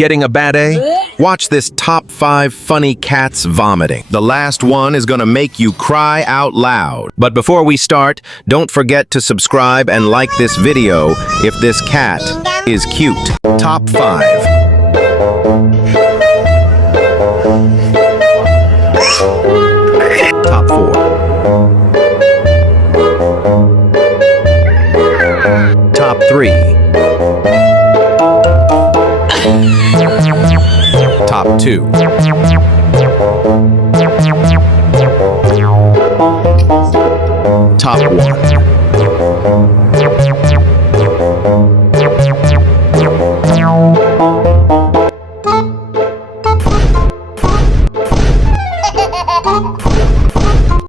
Getting a bad A? Watch this top 5 funny cats vomiting. The last one is gonna make you cry out loud. But before we start, don't forget to subscribe and like this video if this cat is cute. Top 5. Top 4. Top 3. Top 2. Top 1.